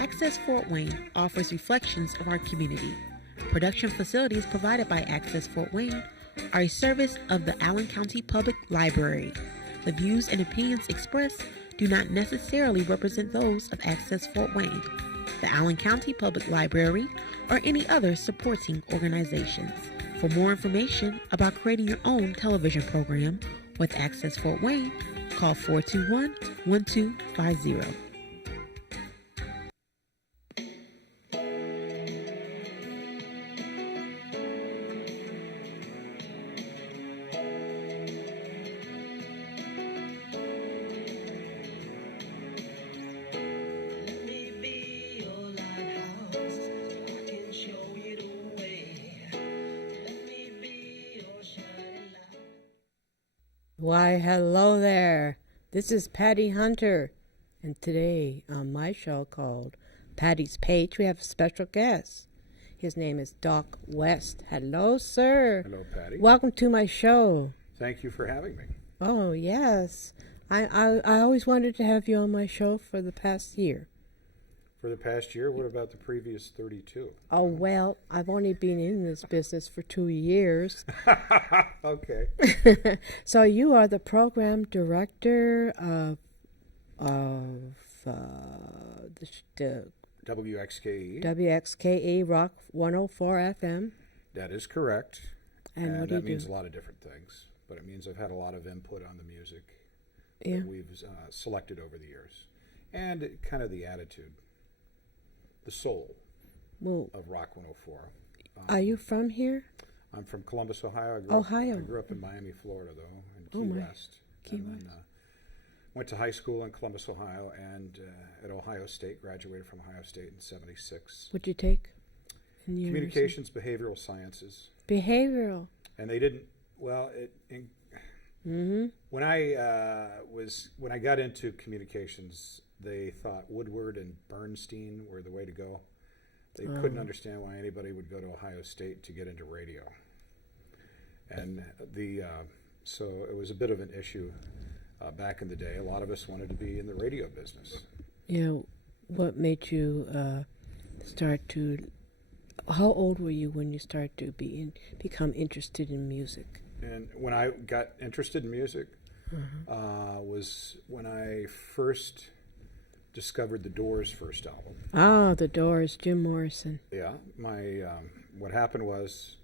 Access Fort Wayne offers reflections of our community. Production facilities provided by Access Fort Wayne are a service of the Allen County Public Library. The views and opinions expressed do not necessarily represent those of Access Fort Wayne, the Allen County Public Library, or any other supporting organizations. For more information about creating your own television program with Access Fort Wayne, call 421-1250. Why, hello there. This is Patty Hunter. And today on my show called Patty's Page, we have a special guest. His name is Doc West. Hello, sir. Hello, Patty. Welcome to my show. Thank you for having me. Oh, yes. I always wanted to have you on my show for the past year. For the past year, what about the previous 32? Oh, well, I've only been in this business for 2 years. Okay. So you are the program director of the WXKE. WXKE Rock 104 FM. That is correct. And what do that you means do? a lot of different things. But it means I've had a lot of input on the music Yeah. that we've selected over the years. And kind of the attitude, the soul Well, of Rock 104. are you from here? I'm from Columbus, Ohio. Ohio. I grew up in Miami, Florida, though, in Oh, Key my. West. Key and West. Then, went to high school in Columbus, Ohio, and at Ohio State, graduated from Ohio State in '76. What'd you take? In university? Communications, behavioral sciences. Behavioral. And they didn't, well, Mm-hmm. when I got into communications, they thought Woodward and Bernstein were the way to go. They couldn't understand why anybody would go to Ohio State to get into radio. And so it was a bit of an issue back in the day. A lot of us wanted to be in the radio business. What made you start to... How old were you when you started to become interested in music? And when I got interested in music was when I first discovered the Doors' first album. Ah, The Doors, Jim Morrison. Yeah, what happened was,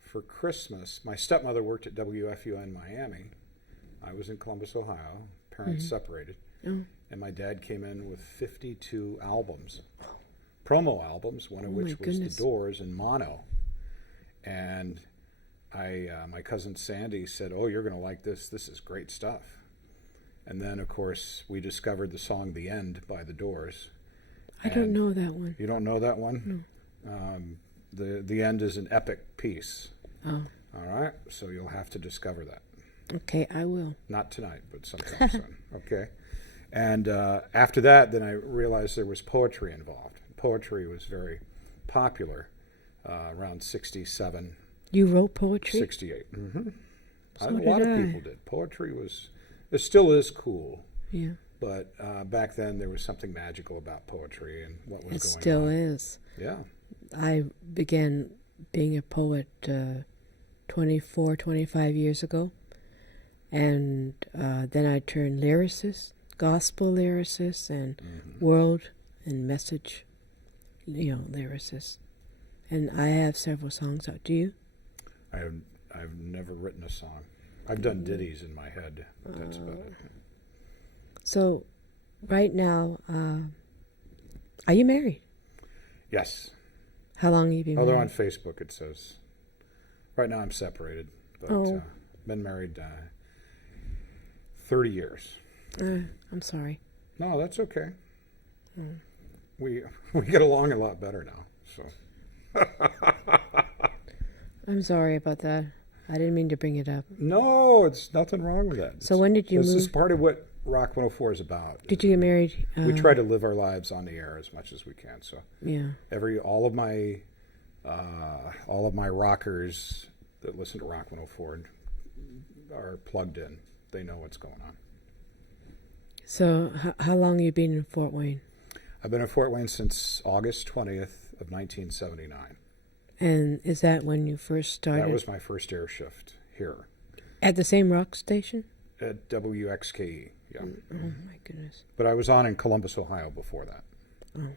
for Christmas, my stepmother worked at WFUN in Miami. I was in Columbus, Ohio. Parents separated. Oh. And my dad came in with 52 albums, promo albums, one of which was goodness. The Doors in mono. And my cousin Sandy said, "Oh, you're going to like this. This is great stuff." And then, of course, we discovered the song "The End" by The Doors. I don't know that one. You don't know that one? No. The End is an epic piece. Oh. All right? So you'll have to discover that. Okay, I will. Not tonight, but sometime soon. Okay? And after that, then I realized there was poetry involved. Poetry was very popular around 67, You wrote poetry? 68. Mm-hmm. So A lot did of I. people did. Poetry it still is cool. Yeah. But back then, there was something magical about poetry and what was It going still on. is. Yeah. I began being a poet 24, 25 years ago. And then I turned lyricist, gospel lyricist, and world and message, lyricist. And I have several songs out. Do you? I've never written a song. I've done ditties in my head, but that's about it. So, right now, are you married? Yes. How long have you been Although on married? Facebook it says, right now I'm separated, but Oh. been married 30 years. I'm sorry. No, that's okay. We get along a lot better now. So I'm sorry about that. I didn't mean to bring it up. no, it's nothing wrong with that. So when did you This move? is part of what Rock 104 is about. Did you get married? We try to live our lives on the air as much as we can. So Yeah. all of my rockers that listen to Rock 104 are plugged in. They know what's going on. So how long you been in Fort Wayne? I've been in Fort Wayne since August 20th of 1979. And is that when you first started? That was my first air shift here. At the same rock station? At WXKE, yeah. Oh, my goodness. But I was on in Columbus, Ohio before that. Oh.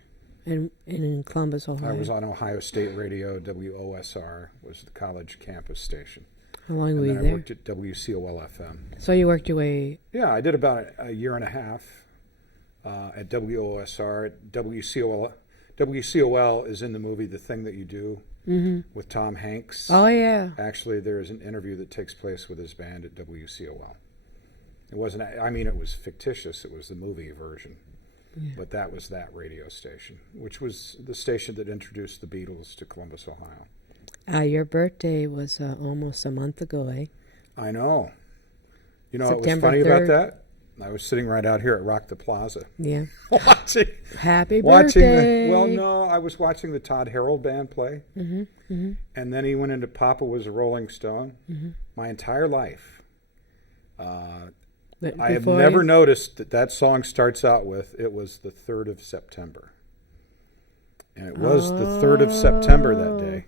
And in Columbus, Ohio? I was on Ohio State Radio. WOSR was the college campus station. How long were And you then there? I worked at WCOL FM. So you worked your way... Yeah, I did about a year and a half at WOSR. WCOL is in the movie The Thing That You Do with Tom Hanks. Oh, yeah. Actually, there is an interview that takes place with his band at WCOL. It wasn't, I mean, it was fictitious. It was the movie version. Yeah. But that was that radio station, which was the station that introduced the Beatles to Columbus, Ohio. Your birthday was almost a month ago, eh? I know. You know September what was funny 3rd. about that? I was sitting right out here at Rock the Plaza. Yeah. watching Happy birthday. Well, no, I was watching the Todd Harold Band play. And then he went into Papa Was a Rolling Stone. My entire life. I have never noticed that song starts out with, it was the 3rd of September. And it was the 3rd of September that day.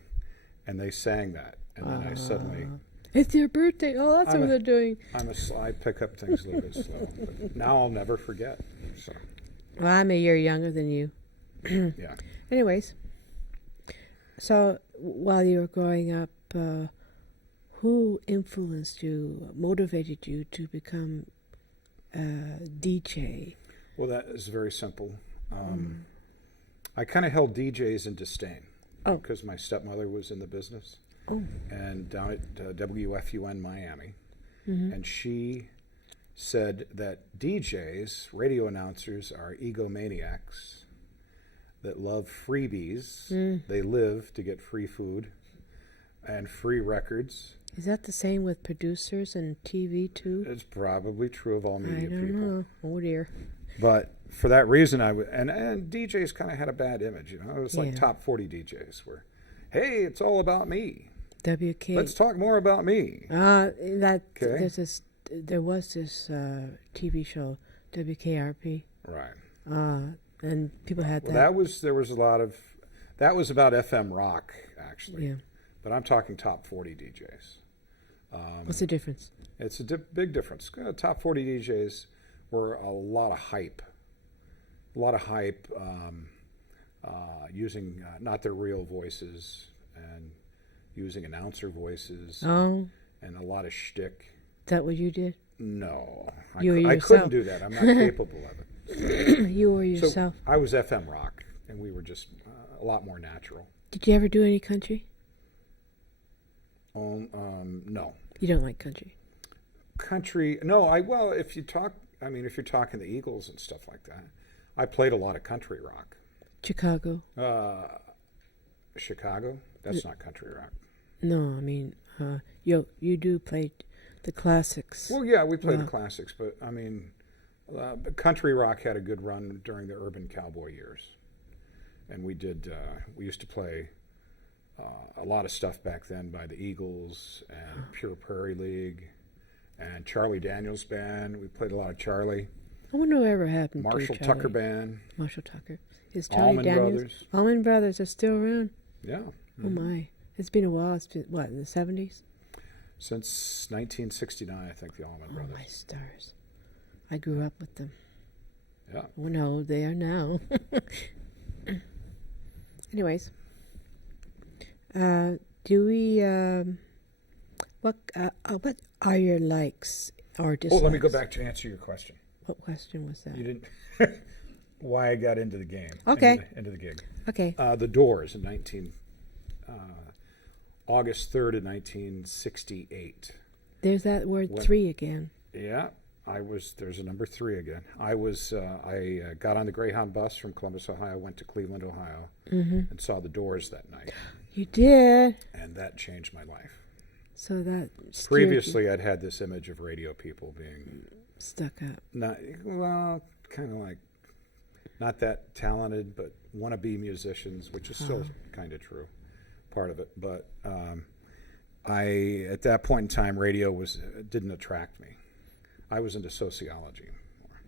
And they sang that. And then I suddenly... It's your birthday. Oh, that's what they're doing. I pick up things a little bit slow. But now I'll never forget. So. Well, I'm a year younger than you. Yeah. Anyways, so while you were growing up, who influenced you, motivated you to become a DJ? Well, that is very simple. I kind of held DJs in disdain because my stepmother was in the business. And down at WFUN Miami. And she said that DJs, radio announcers, are egomaniacs that love freebies. They live to get free food and free records. Is that the same with producers and TV too? It's probably true of all media I don't people. know. Oh dear. But for that reason, and DJs kind of had a bad image. You know, it was like Yeah. top 40 DJs were, hey, it's all about me. WK. Let's talk more about me. There was this TV show, WKRP. Right. And people had Well, that. there was a lot of, that was about FM rock, actually. Yeah. But I'm talking top 40 DJs. What's the difference? It's a big difference. Top 40 DJs were a lot of hype. Using not their real voices and using announcer voices and a lot of shtick. Is that what you did? No. I yourself. couldn't do that. I'm not capable of it. You were yourself. So I was FM rock, and we were just a lot more natural. Did you ever do any country? No. You don't like country? Country, no. If you're talking the Eagles and stuff like that, I played a lot of country rock. Chicago? Chicago? That's not country rock. No, I mean, you do play the classics. Well, yeah, we played the classics, but I mean, country rock had a good run during the urban cowboy years, and we used to play a lot of stuff back then by the Eagles and Pure Prairie League and Charlie Daniels Band. We played a lot of Charlie. I wonder whatever happened Marshall to Charlie. Tucker Band. Marshall Tucker. Is Charlie Allman Daniels? Brothers. Allman Brothers are still around. Yeah. Oh my! It's been a while. It's been what, in the 70s? Since 1969, I think, the Allman Brothers. Oh my stars! I grew up with them. Yeah. I wonder how old they are now. Anyways, do we? What are your likes or dislikes? Oh, let me go back to answer your question. What question was that? You didn't. Why I got into the game? Okay. Into the gig. Okay. The Doors in August 3rd of 1968. There's that word 3 again. Yeah, there's a number 3 again. I got on the Greyhound bus from Columbus, Ohio, went to Cleveland, Ohio, and saw the Doors that night. You did? And that changed my life. So that previously I'd had this image of radio people being stuck up. Kind of like not that talented, but wannabe musicians, which is still kind of true, part of it. But at that point in time, radio didn't attract me. I was into sociology more.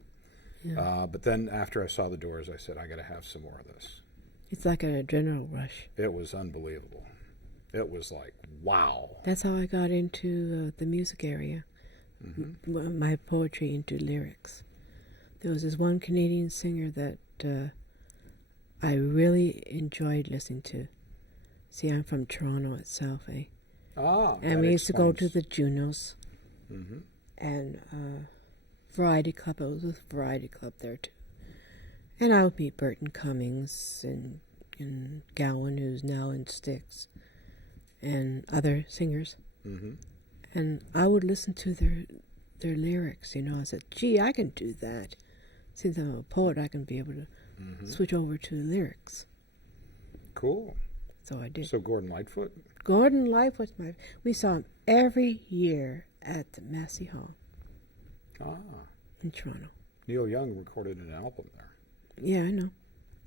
Yeah. But then after I saw the Doors, I said, I got to have some more of this. It's like an adrenaline rush. It was unbelievable. It was like, wow. That's how I got into the music area. My poetry into lyrics. There was this one Canadian singer that I really enjoyed listening to. See, I'm from Toronto itself, eh? And we used to go to the Junos and Variety Club. I was with Variety Club there too. And I would meet Burton Cummings and Gowan, who's now in Styx, and other singers. And I would listen to their lyrics, you know. I said, gee, I can do that. Since I'm a poet, I can be able to switch over to lyrics. Cool. So I did. So Gordon Lightfoot? Gordon Lightfoot, we saw him every year at the Massey Hall in Toronto. Neil Young recorded an album there. Yeah, I know.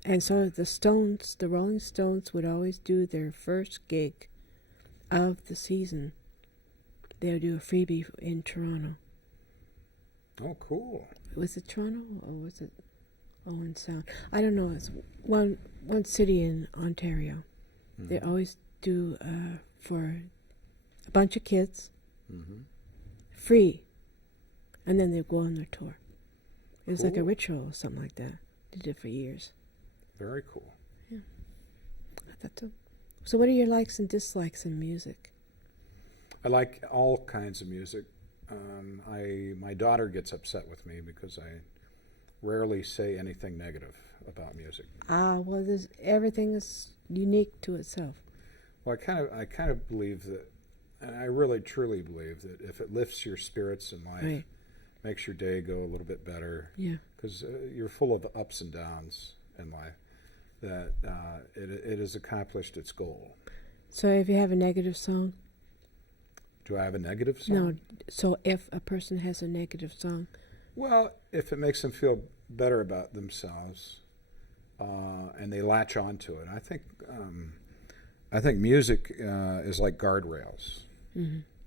And so the Stones, the Rolling Stones, would always do their first gig of the season. They would do a freebie in Toronto. Oh, cool. Was it Toronto or was it Owen Sound? I don't know. It's one city in Ontario. They always do for a bunch of kids, free, and then they go on their tour. It was like a ritual or something like that. Did it for years. Very cool. Yeah, I thought so. So what are your likes and dislikes in music? I like all kinds of music. My daughter gets upset with me because I rarely say anything negative about music. Well, everything is unique to itself. Well, I kind of believe that, and I really truly believe that if it lifts your spirits in life, makes your day go a little bit better. Yeah. Because you're full of ups and downs in life. That it has accomplished its goal. So if you have a negative song? Do I have a negative song? No. So if a person has a negative song? Well, if it makes them feel better about themselves, and they latch onto it, I think music is like guardrails.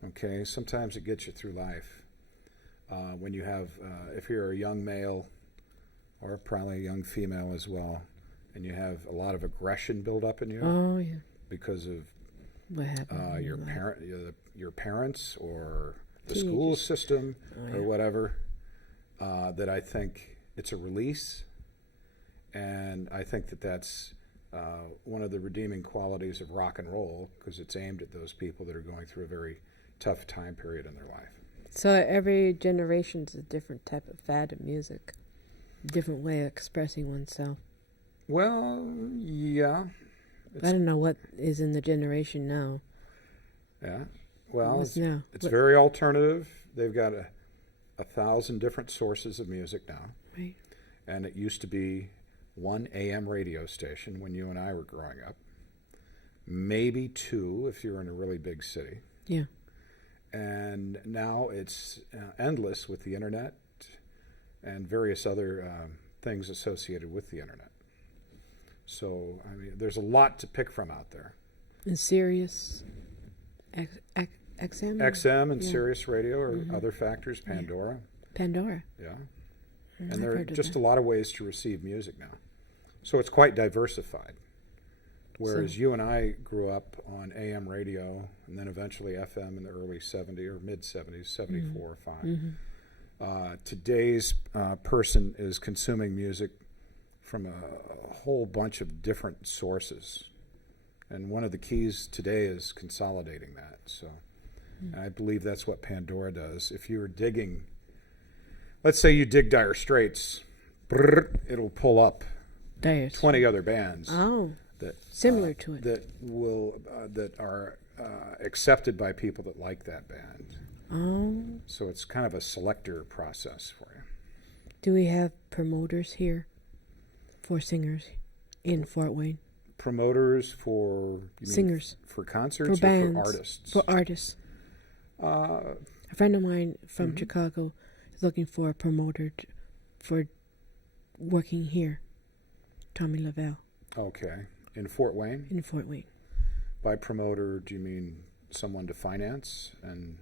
Okay, sometimes it gets you through life. When you have, if you're a young male, or probably a young female as well, and you have a lot of aggression build up in you. Oh yeah. Because of what happened? Your parents or the Teenagers. school system Oh, or yeah. whatever. That I think it's a release, and I think that's one of the redeeming qualities of rock and roll, because it's aimed at those people that are going through a very tough time period in their life. So every generation is a different type of fad of music, different way of expressing oneself. Well, yeah. I don't know what is in the generation now. Yeah. Well, What's now? It's very alternative. They've got 1,000 different sources of music now. Right. And it used to be one AM radio station when you and I were growing up. Maybe two if you're in a really big city. Yeah. And now it's endless with the internet and various other things associated with the internet. So, I mean, there's a lot to pick from out there. And Sirius, XM? XM and Sirius Radio or other factors, Pandora. Pandora. Yeah. I've And there are heard of just that. a lot of ways to receive music now. So it's quite diversified. Whereas you and I grew up on AM radio and then eventually FM in the early 70s or mid-70s, 74 or 5. Today's person is consuming music from a whole bunch of different sources. And one of the keys today is consolidating that. So and I believe that's what Pandora does. If you're digging, let's say you dig Dire Straits, it'll pull up Dire 20 other bands. Oh, That similar to it. that are accepted by people that like that band. Oh. So it's kind of a selector process for you. Do we have promoters here for singers in Fort Wayne? Promoters for Singers. for concerts For or bands. for artists. For artists. A friend of mine from Chicago is looking for a promoter for working here. Tommy Lavelle Okay, in Fort Wayne. in Fort Wayne. By promoter, do you mean someone to finance? And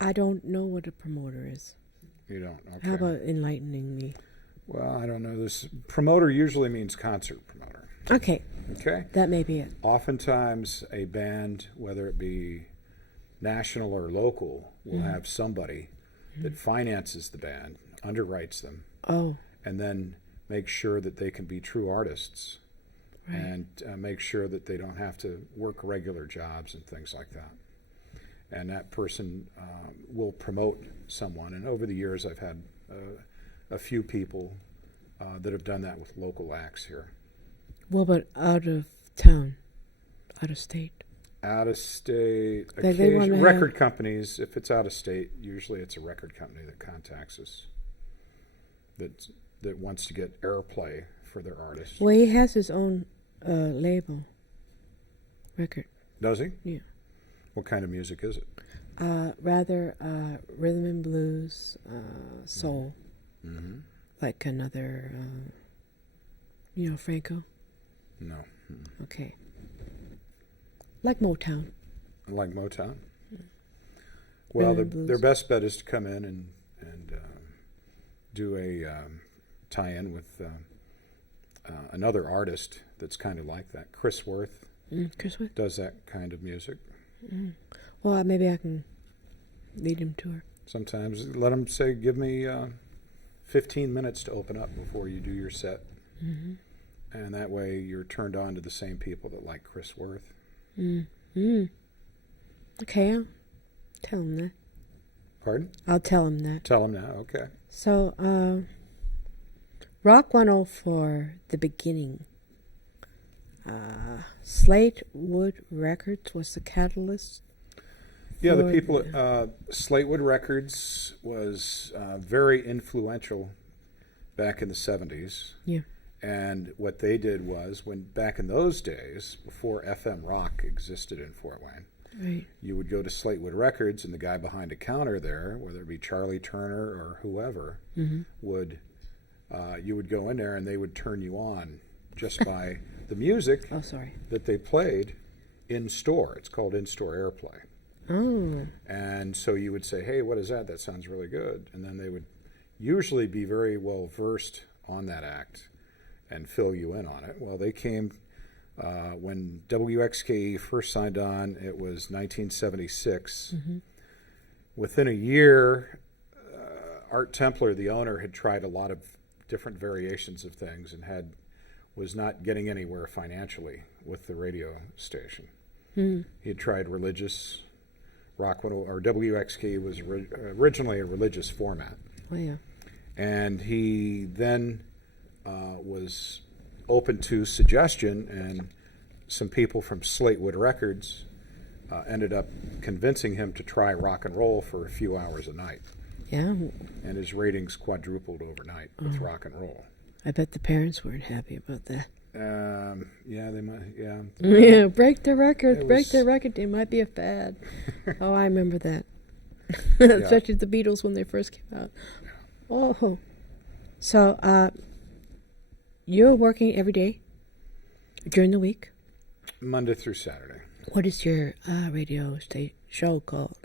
I don't know what a promoter is. you don't. Okay. How about enlightening me? Well, I don't know. This promoter usually means concert promoter. Okay, Okay? that may be it. Oftentimes, a band, whether it be national or local, will have somebody that finances the band, underwrites them, Oh, and then make sure that they can be true artists right. and make sure that they don't have to work regular jobs and things like that. And that person will promote someone. And over the years, I've had a few people that have done that with local acts here. What about out of town, out of state? Out of state, Like they wanna record companies. If it's out of state, usually it's a record company that contacts us that wants to get airplay for their artist. Well, he has his own label, record. Does he? Yeah. What kind of music is it? Rather rhythm and blues, soul, Mm-hmm. like another, Franco. No. Okay. Like Motown. Like Motown? Well, Rhythm and their blues. best bet is to come in and do a tie-in with another artist that's kind of like that. Chris Worth Chris Wood? does that kind of music. Well, maybe I can lead him to her. Sometimes let them say, give me 15 minutes to open up before you do your set. Mm-hmm. And that way you're turned on to the same people that like Chris Worth. Okay, I'll tell him that. Pardon? I'll tell him that. Tell them now. Okay. So, Rock 104, the beginning. Slate Wood Records was the catalyst. Yeah, the for people at Slatewood Records was very influential back in the 70s. Yeah. And what they did was, when back in those days, before FM rock existed in Fort Wayne, Right. you would go to Slatewood Records, and the guy behind a counter there, whether it be Charlie Turner or whoever, would you would go in there and they would turn you on just by the music Oh, sorry. that they played in store. It's called in-store airplay. Oh. And so you would say, hey, what is that? That sounds really good. And then they would usually be very well versed on that act and fill you in on it. Well, they came when WXKE first signed on. It was 1976. Within a year, Art Templer, the owner, had tried a lot of different variations of things and was not getting anywhere financially with the radio station. He had tried religious rock, or WXKE was originally a religious format. Oh, yeah. And he then was open to suggestion, and some people from Slatewood Records ended up convincing him to try rock and roll for a few hours a night. Yeah. And his ratings quadrupled overnight with rock and roll. I bet the parents weren't happy about that. Yeah, they might. Yeah. Yeah, break the record. It Break was- the record. It might be a fad. Oh, I remember that. Especially the Beatles when they first came out. Oh. So, you're working every day during the week? Monday through Saturday. What is your radio show called?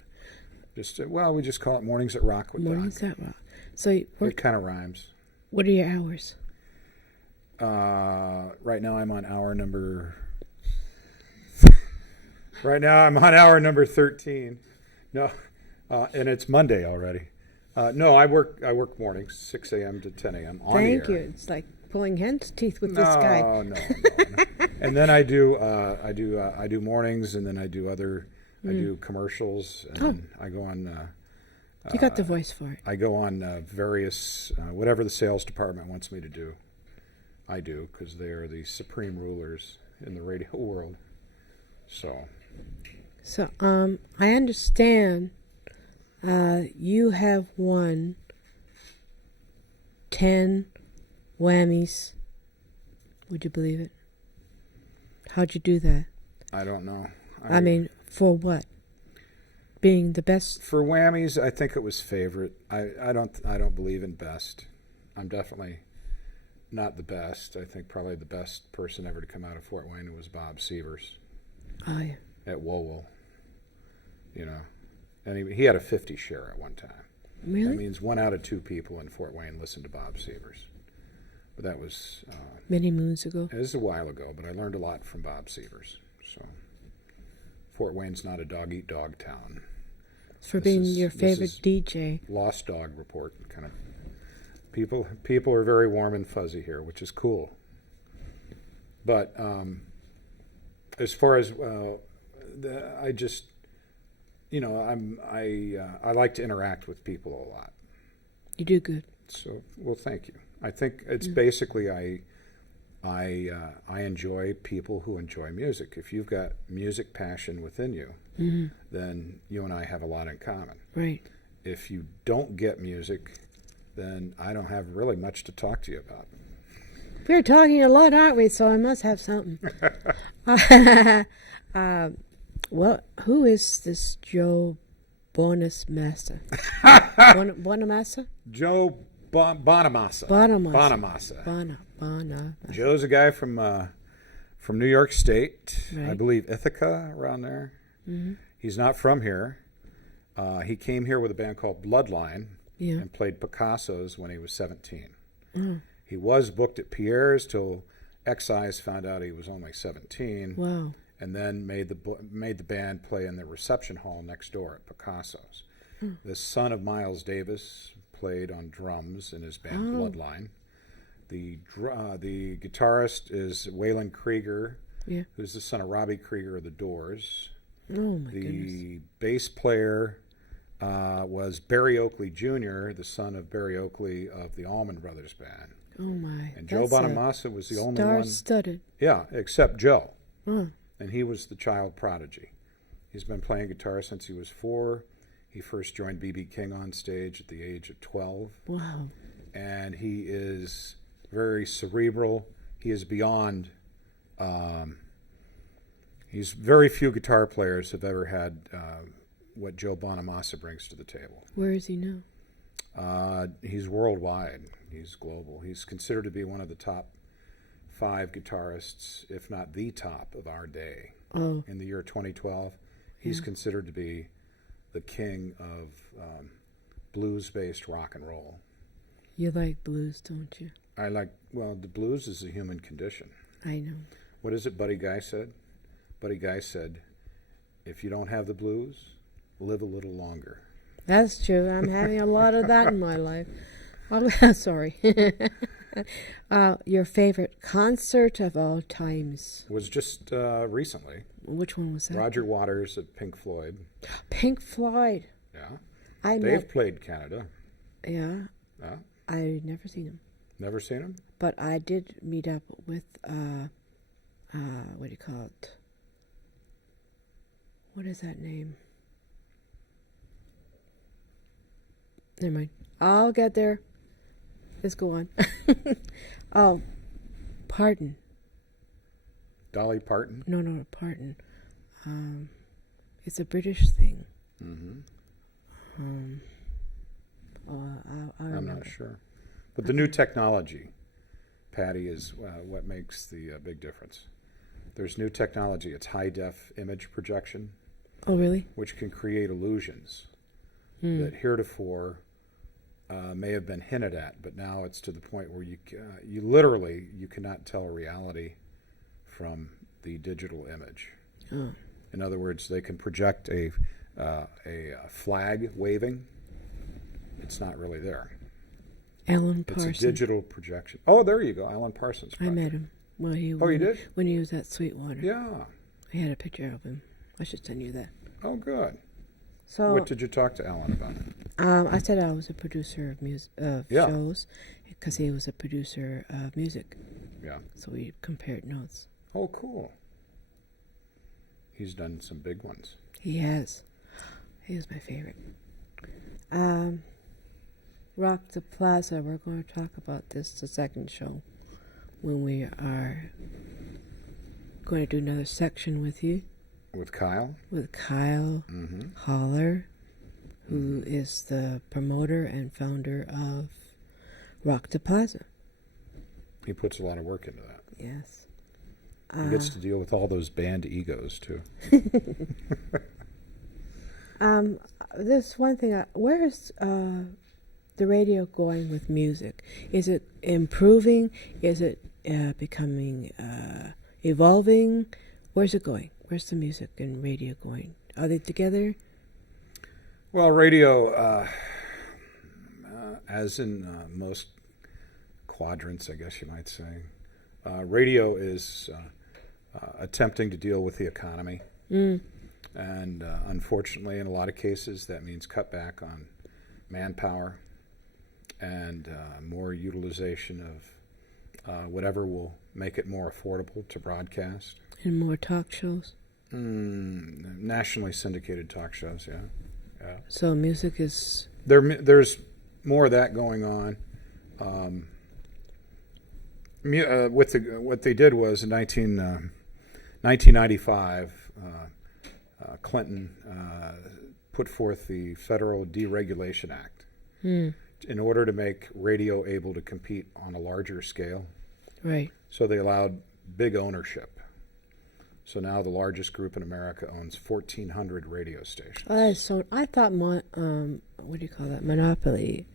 We just call it Mornings at Rock with Mornings Doc. at Rock. So, you It work, kind of rhymes. what are your hours? Right now I'm on hour number. Right now I'm on hour number 13. No, and it's Monday already. No, I work mornings, 6 a.m. to 10 a.m. on the air. Thank you. It's like pulling hen's teeth with this guy. No. And then I do mornings, and then I do I do commercials, and then I go on. You got the voice for it. I go on various whatever the sales department wants me to do. I do, because they are the supreme rulers in the radio world. So I understand you have won 10 whammies. Would you believe it? How'd you do that? I don't know. I mean, for what? Being the best? For whammies, I think it was favorite. I don't believe in best. I'm definitely not the best. I think probably the best person ever to come out of Fort Wayne was Bob Severs Oh, yeah. at Wowell. And he had a 50 share at one time. Really? That means 1 out of 2 people in Fort Wayne listened to Bob Severs. But that was Many moons ago. it was a while ago. But I learned a lot from Bob Severs. So Fort Wayne's not a dog-eat-dog town. For being your favorite DJ. Lost dog report kind of. People are very warm and fuzzy here, which is cool. But as far as I just, I like to interact with people a lot. You do good. So, well, thank you. I think it's basically I enjoy people who enjoy music. If you've got music passion within you, then you and I have a lot in common. Right. If you don't get music, then I don't have really much to talk to you about. We're talking a lot, aren't we? So I must have something. Well, who is this Joe Bonamassa? Bonamassa? Joe Bonamassa. Bonamassa. Joe's a guy from New York State, Right. I believe Ithaca, around there. Mm-hmm. He's not from here. He came here with a band called Bloodline Yeah. and played Picasso's when he was 17. Oh, He was booked at Pierre's till Excise found out he was only 17, wow. and then made the band play in the reception hall next door at Picasso's. The son of Miles Davis played on drums in his band Bloodline. The guitarist is Waylon Krieger, Yeah. who's the son of Robbie Krieger of the Doors. Oh, my The goodness. bass player was Barry Oakley Jr., the son of Barry Oakley of the Allman Brothers Band. Oh, my. And Joe Bonamassa was the only one. Star-studded. Yeah, except Joe. Oh, And he was the child prodigy. He's been playing guitar since he was 4. He first joined B.B. King on stage at the age of 12. wow. And he is very cerebral. He is beyond. He's very few guitar players have ever had what Joe Bonamassa brings to the table. Where is he now? He's worldwide. He's global. He's considered to be one of the top 5 guitarists, if not the top, of our day. Oh, In the year 2012, he's considered to be the king of blues-based rock and roll. you like blues, don't you? The blues is a human condition. I know. What is it Buddy Guy said? Buddy Guy said, if you don't have the blues, live a little longer. That's true. I'm having a lot of that in my life. Oh, sorry. Your favorite concert of all times? Was just recently. Which one was that? Roger Waters of Pink Floyd. Pink Floyd. Yeah. I They've played Canada. Yeah. Yeah. I never seen him, Never seen them? but I did meet up with what do you call it? What is that name? Never mind. I'll get there. Let's go on. Oh, pardon. Dolly Parton. No, pardon. It's a British thing. Mm-hmm. I I'm remember. not sure. But the new technology, Patty, is what makes the big difference. There's new technology. It's high-def image projection, Oh, really? which can create illusions that heretofore may have been hinted at, but now it's to the point where you literally cannot tell reality from the digital image. Oh, In other words, they can project a flag waving. It's not really there. Alan It's Parsons. a digital projection. Oh, there you go, Alan Parsons. I met him. Well, you did? When he was at Sweetwater. Yeah. I had a picture of him. I should send you that. Oh, good. So, What did you talk to Alan about? I said I was a producer of Yeah. shows because he was a producer of music. Yeah. So we compared notes. Oh, cool. He's done some big ones. He has. He was my favorite. Rock the Plaza. We're going to talk about this the second show when we are going to do another section with you. With Kyle? With Kyle Mm-hmm. Holler, who is the promoter and founder of Rock the Plaza. He puts a lot of work into that. Yes. He gets to deal with all those band egos, too. There's one thing. Where is the radio going with music? Is it improving? Is it becoming evolving? Where's it going? Where's the music and radio going? Are they together? Well, radio, as in most quadrants, I guess you might say, radio is attempting to deal with the economy. And unfortunately, in a lot of cases, that means cut back on manpower and more utilization of whatever will make it more affordable to broadcast. And more talk shows? Nationally syndicated talk shows, yeah. So music is... There's more of that going on. What they did was in 1995, Clinton put forth the Federal Deregulation Act in order to make radio able to compete on a larger scale. Right. So they allowed big ownership. So now the largest group in America owns 1,400 radio stations. So I thought, what do you call that? Monopoly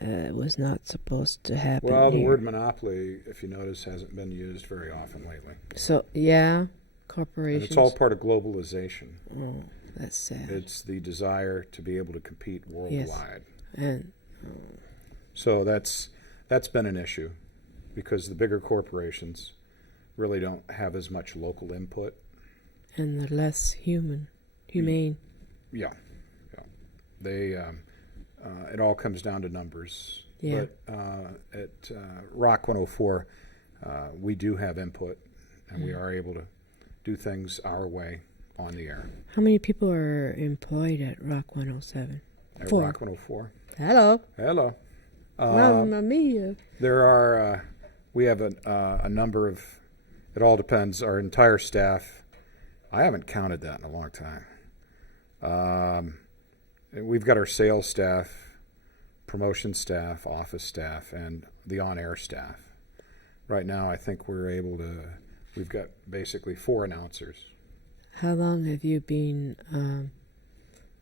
was not supposed to happen. Well, the here. word monopoly, if you notice, hasn't been used very often lately. So, yeah, corporations. And it's all part of globalization. Oh, that's sad. It's the desire to be able to compete worldwide. Yes. And so that's been an issue because the bigger corporations really don't have as much local input. And they're less humane. Yeah. They it all comes down to numbers. Yeah. But at Rock 104, we do have input, and we are able to do things our way on the air. How many people are employed at Rock 107? At 4. Rock 104. Hello. Hello. Mamma mia. There are, we have a number of, it all depends, our entire staff, I haven't counted that in a long time. We've got our sales staff, promotion staff, office staff, and the on-air staff. Right now, I think we've got basically 4 announcers. How long have you been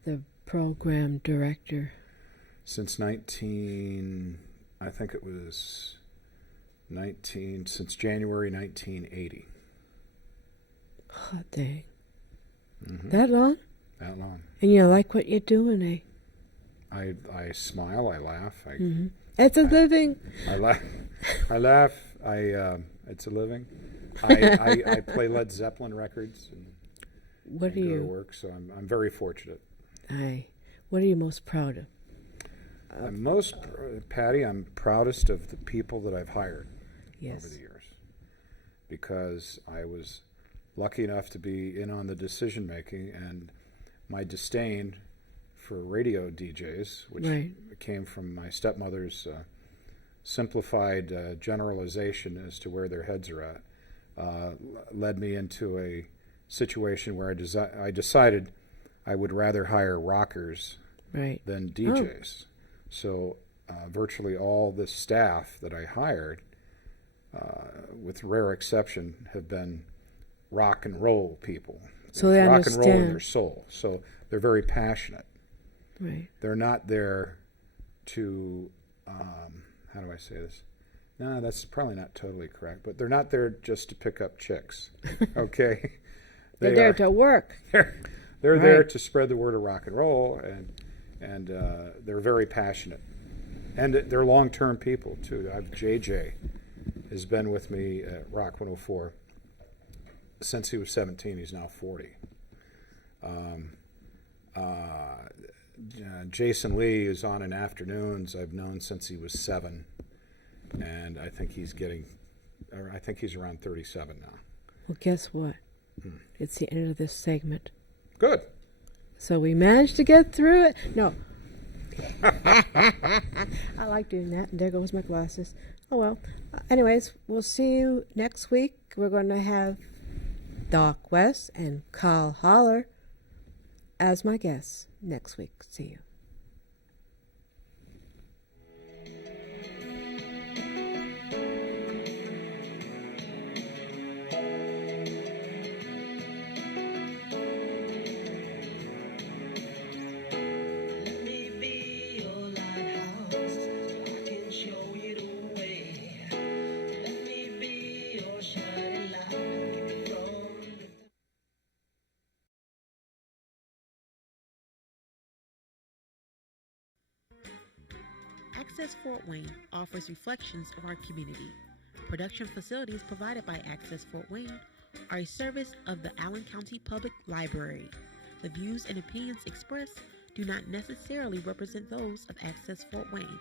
the program director? Since since January 1980. Hot dang. Mm-hmm. That long? That long. And you like what you're doing, eh? I smile, I laugh. It's a living. I laugh. It's a living. I play Led Zeppelin records and go to work, so I'm very fortunate. What are you most proud of? Patty, I'm proudest of the people that I've hired over the years, because I was lucky enough to be in on the decision making, and my disdain for radio DJs, which came from my stepmother's simplified generalization as to where their heads are at, led me into a situation where I decided I would rather hire rockers than DJs. So virtually all the staff that I hired, with rare exception, have been rock and roll people. So they rock understand. and roll in their soul. So they're very passionate. Right. They're not there to, how do I say this? No, that's probably not totally correct. But they're not there just to pick up chicks. Okay? They're there to work. They're there to spread the word of rock and roll, and they're very passionate. And they're long-term people, too. JJ has been with me at Rock 104 since he was 17. He's now 40. Jason Lee is on in afternoons. I've known since he was 7. And I think he's around 37 now. Well, guess what? It's the end of this segment. Good. So we managed to get through it. No. I like doing that. And there goes my glasses. Oh, well. Anyways, we'll see you next week. We're going to have Doc West and Carl Holler as my guests next week. See you. Let me be your lighthouse. Access Fort Wayne offers reflections of our community. Production facilities provided by Access Fort Wayne are a service of the Allen County Public Library. The views and opinions expressed do not necessarily represent those of Access Fort Wayne,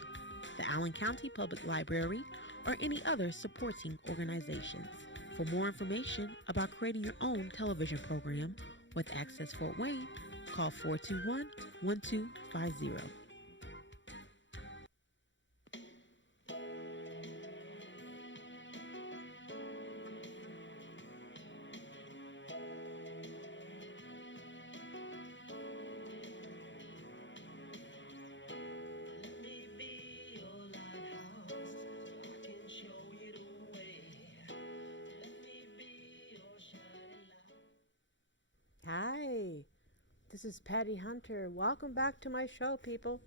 the Allen County Public Library, or any other supporting organizations. For more information about creating your own television program with Access Fort Wayne, call 421-1250. Hi, this is Patty Hunter. Welcome back to my show, people.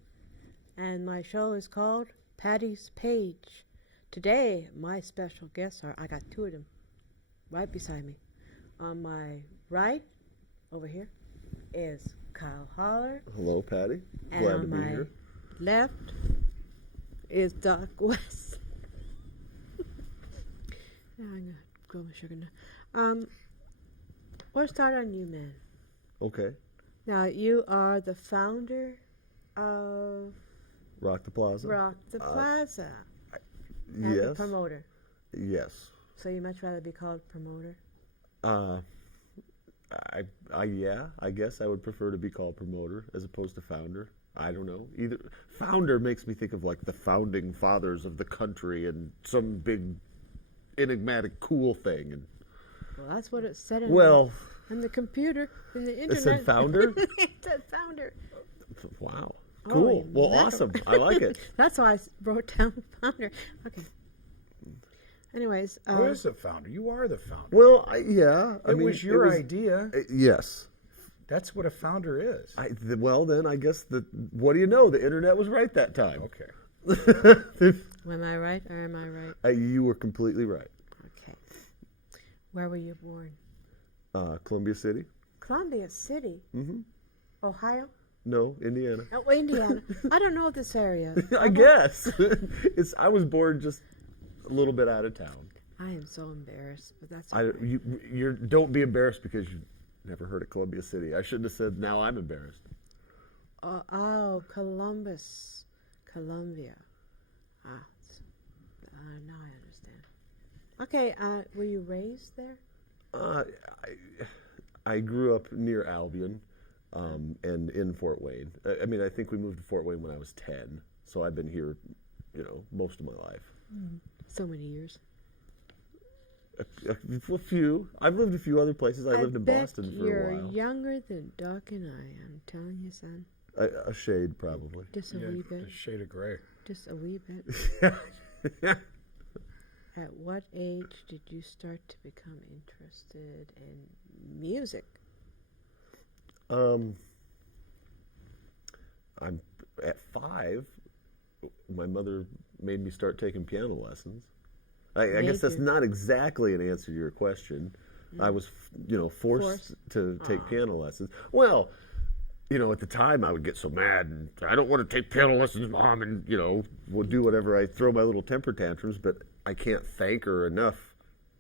And my show is called Patty's Page. Today, my special guests are, I got two of them right beside me. On my right, over here, is Kyle Holler. Hello, Patty. And Glad on to be my here. left is Doc West. Yeah, I'm gonna go with sugar now. We'll start on you, man. Okay. Now, you are the founder of Rock the Plaza. Rock the Plaza. And the Yes. promoter. Yes. So you much rather be called promoter? I guess I would prefer to be called promoter as opposed to founder. I don't know. Either founder makes me think of like the founding fathers of the country and some big enigmatic cool thing. And Well, that's what it said in the computer, in the internet. it said founder? It said founder. Wow. Holy Cool. Well, mackerel. awesome. I like it. That's why I wrote down founder. Okay. Anyways. Who is the founder? You are the founder. Well, I It mean, was your idea. Yes. That's what a founder is. Well, then I guess what do you know? The internet was right that time. Okay. Am I right or am I right? You were completely right. Okay. Where were you born? Columbia City? Columbia City. Mm-hmm. Ohio? No, Indiana. Oh, Indiana. I don't know this area. I guess. I was born just a little bit out of town. I am so embarrassed, but that's okay. Don't be embarrassed because you never heard of Columbia City. I shouldn't have said now I'm embarrassed. Columbus. Columbia. Now I understand. Okay, were you raised there? I grew up near Albion and in Fort Wayne. I mean, I think we moved to Fort Wayne when I was 10, so I've been here, most of my life. So many years. A few. I've lived a few other places. I lived in Boston for a while. You're younger than Doc and I'm telling you, son. A shade, probably. Just a wee bit. A shade of gray. Just a wee bit. Yeah. At what age did you start to become interested in music? I'm at 5. My mother made me start taking piano lessons. I guess that's not exactly an answer to your question. I was, forced to take piano lessons. Well, at the time I would get so mad and I don't want to take piano lessons, Mom, and we'll do whatever. I throw my little temper tantrums, but I can't thank her enough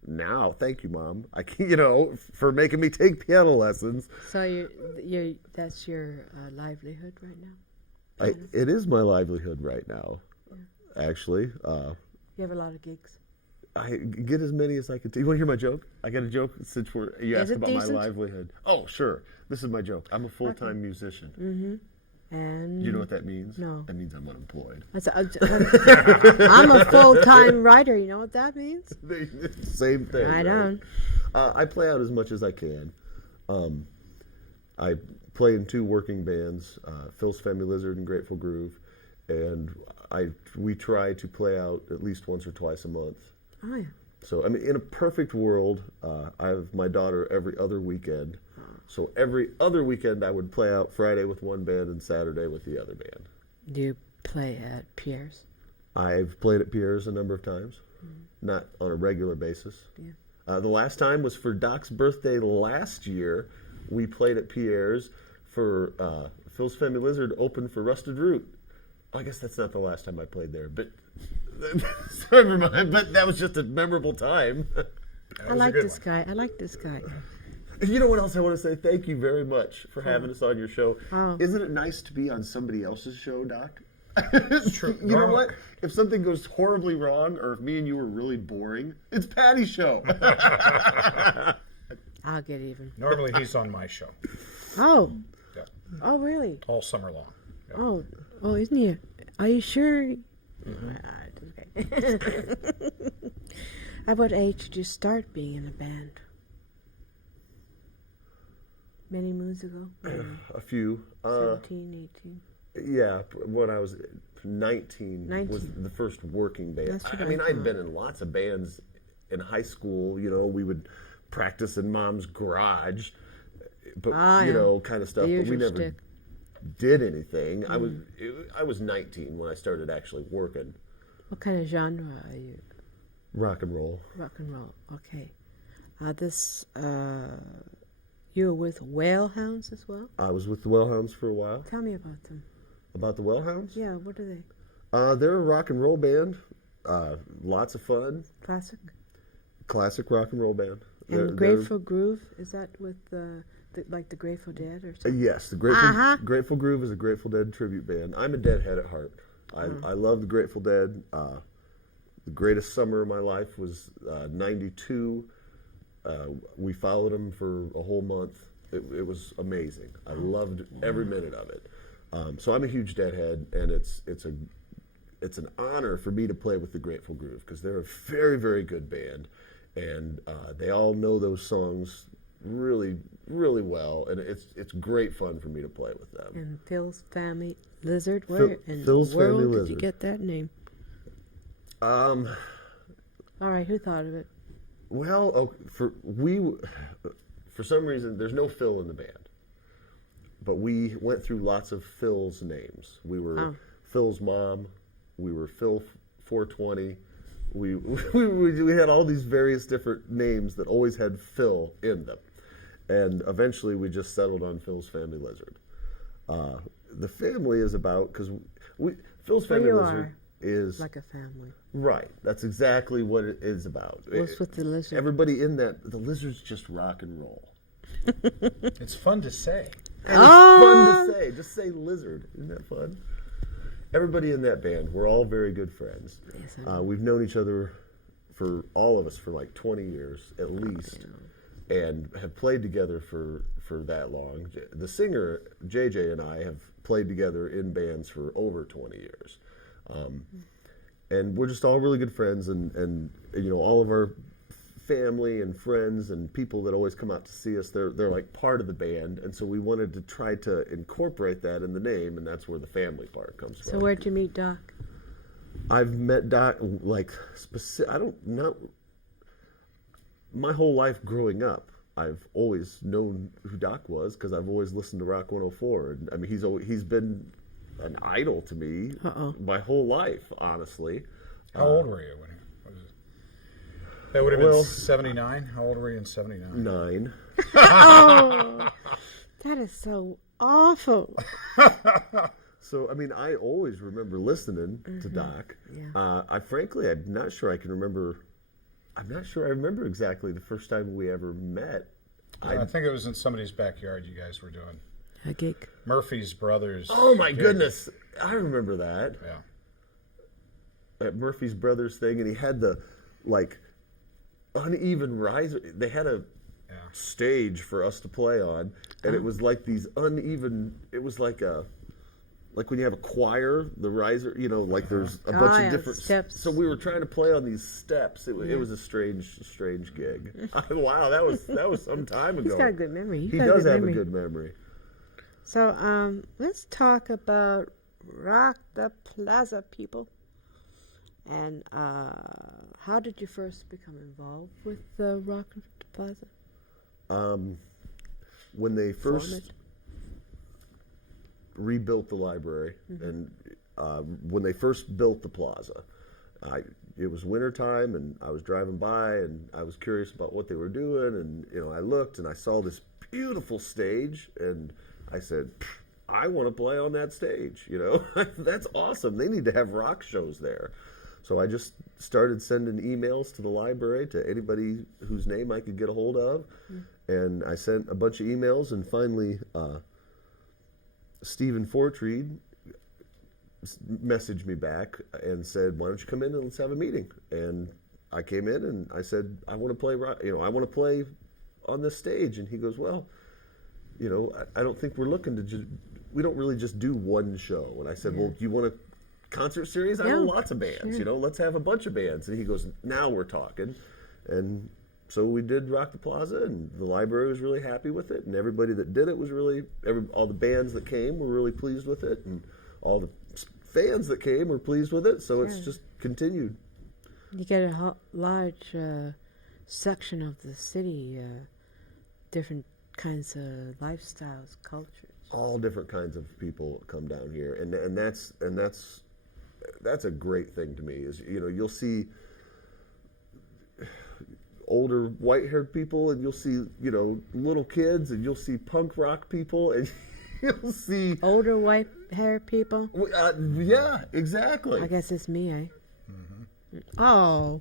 now. Thank you, Mom. I can, for making me take piano lessons. So that's your livelihood right now? It is my livelihood right now. Yeah. Actually, you have a lot of gigs. I get as many as I can. You want to hear my joke? I got a joke since you asked about decent? my livelihood. Oh, sure. This is my joke. I'm a full-time musician. Mm-hmm. And Do you know what that means? No. That means I'm unemployed. I'm a full-time writer. You know what that means? Same thing. Right on. I play out as much as I can. I play in 2 working bands, Phil's Family Lizard and Grateful Groove, and we try to play out at least once or twice a month. Oh, yeah. So, I mean, in a perfect world, I have my daughter every other weekend. So every other weekend I would play out Friday with one band and Saturday with the other band. Do you play at Pierre's? I've played at Pierre's a number of times, not on a regular basis. Yeah. The last time was for Doc's birthday last year. We played at Pierre's for Phil's Family Lizard opened for Rusted Root. I guess that's not the last time I played there, but never mind. But that was just a memorable time. I like this guy. I like this guy. You know what else I want to say? Thank you very much for having us on your show. Oh. Isn't it nice to be on somebody else's show, Doc? It's true. You know what? If something goes horribly wrong, or if me and you were really boring, it's Patty's show. I'll get even. Normally he's on my show. Oh. Yeah. Oh, really? All summer long. Yeah. Oh, isn't he? Are you sure? Okay. At what age did you start being in a band? Many moons ago? A few. 17, 18. Yeah, when I was 19 was 19. the first working band. That's what I I mean, I'd thought. been in lots of bands in high school. You know, we would practice in Mom's garage, but Yeah. kind of stuff. The But we usual never stick. did anything. I was 19 when I started actually working. What kind of genre are you? Rock and roll. Rock and roll. Okay. You were with Whalehounds as well? I was with the Wellhounds for a while. Tell me about them. About the Wellhounds? Yeah, what are they? They're a rock and roll band. Lots of fun. Classic? Classic rock and roll band. And Grateful Groove, is that with like the Grateful Dead or something? Yes, the Grateful Groove is a Grateful Dead tribute band. I'm a Deadhead at heart. I love the Grateful Dead. The greatest summer of my life was '92. We followed them for a whole month. It was amazing. I loved every minute of it. So I'm a huge Deadhead, and it's an honor for me to play with the Grateful Groove because they're a very, very good band, and they all know those songs really, really well, and it's great fun for me to play with them. And Phil's Family Lizard, where in Phil's the world Family did you Lizard. get that name? Um, All right, who thought of it? well, for some reason, there's no Phil in the band, but we went through lots of Phil's names. We were Phil's mom. We were Phil 420. We had all these various different names that always had Phil in them, and eventually we just settled on Phil's Family Lizard. The family is about because Phil's Family you Lizard are is like a family. right. That's exactly what it is about. What's with the lizard? Everybody in the lizard's just rock and roll. It's fun to say. And it's fun to say. Just say lizard. Isn't that fun? Everybody in that band, we're all very good friends. Yes, I know. We've known each other all of us for like 20 years at least, and have played together for that long. The singer, JJ, and I have played together in bands for over 20 years. And we're just all really good friends, and all of our family and friends and people that always come out to see us, they're like part of the band, and so we wanted to try to incorporate that in the name, and that's where the family part comes from. So where'd you meet Doc? I've met Doc my whole life growing up, I've always known who Doc was because I've always listened to Rock 104, and I mean he's been an idol to me my whole life, honestly. How old were you when what is it? That would have been 79. How old were you in 79? 9. Oh, that is so awful. So, I mean, I always remember listening to Doc. Yeah. I'm not sure I remember exactly the first time we ever met. I think it was in somebody's backyard you guys were doing. A gig. Murphy's Brothers. Oh, my gig. goodness. I remember that. Yeah. At Murphy's Brothers thing, and he had the, like, uneven riser. They had a stage for us to play on, and it was like these uneven, it was like when you have a choir, the riser, like there's a bunch of different steps. So we were trying to play on these steps. It was a strange gig. Wow, that was some time ago. He's got a good memory. He does have a good memory. So let's talk about Rock the Plaza, people. And how did you first become involved with Rock the Plaza? When they first rebuilt the library, and when they first built the plaza, it was wintertime, and I was driving by, and I was curious about what they were doing, and I looked and I saw this beautiful stage, and I said, I want to play on that stage, you know. That's awesome. They need to have rock shows there. So I just started sending emails to the library to anybody whose name I could get a hold of. And I sent a bunch of emails, and finally Stephen Fortreed messaged me back and said, why don't you come in and let's have a meeting? And I came in and I said, I want to play rock, you know, I want to play on this stage. And he goes, well, you know, I don't think we're looking to just, we don't really just do one show. And I said, well, do you want a concert series? I know lots of bands, you know, let's have a bunch of bands. And he goes, now we're talking. And so we did Rock the Plaza, and the library was really happy with it. And everybody that did it was really, all the bands that came were really pleased with it. And all the fans that came were pleased with it. So it's just continued. You get a large section of the city, different kinds of lifestyles, cultures. All different kinds of people come down here, and that's a great thing to me. Is, you know, you'll see older white-haired people, and you'll see, you know, little kids, and you'll see punk rock people, and you'll see older white-haired people. Yeah, exactly. I guess it's me, eh? Oh.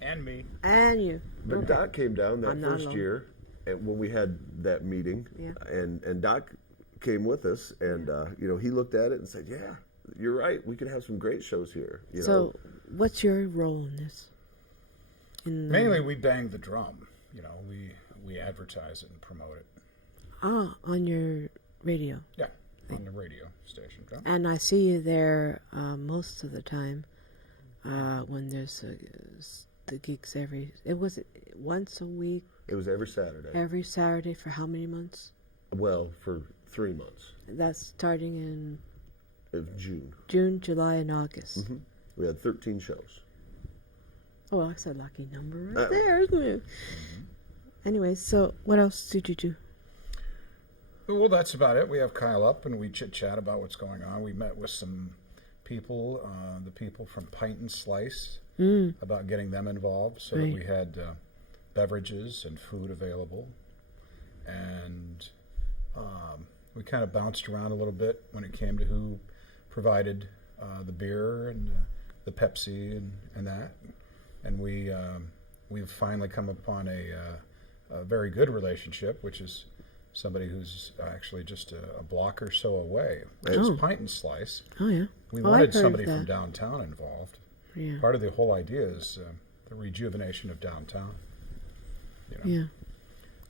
And me. And you. But Doc came down that I'm not first alone. year, and when we had that meeting, and Doc came with us, and you know, he looked at it and said, "Yeah, you're right. We could have some great shows here." You know? What's your role in this? Mainly, we bang the drum. You know, we advertise it and promote it. Ah, on your radio. Yeah, on the radio station. Drum. And I see you there most of the time when there's the gigs once a week? It was every Saturday. Every Saturday for how many months? Well, for 3 months. That's starting in June. June, July, and August. Mm-hmm. We had 13 shows. Oh, that's a lucky number right there, isn't it? Anyway, so what else did you do? Well, that's about it. We have Kyle up, and we chit-chat about what's going on. We met with some people, the people from Pint and Slice, about getting them involved, so that we had beverages and food available. And we kind of bounced around a little bit when it came to who provided the beer and the Pepsi and that. And we've finally come upon a very good relationship, which is somebody who's actually just a block or so away. It's Pint and Slice. Oh, yeah. We wanted somebody from downtown involved. Yeah. Part of the whole idea is the rejuvenation of downtown. You know?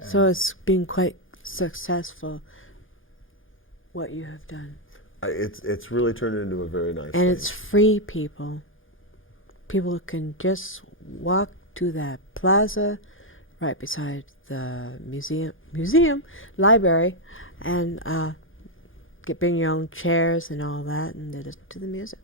Yeah. So it's been quite successful, what you have done. It's really turned into a very nice thing. And it's free, people. People can just walk to that plaza right beside the museum, library, and bring your own chairs and all that, and they listen to the music.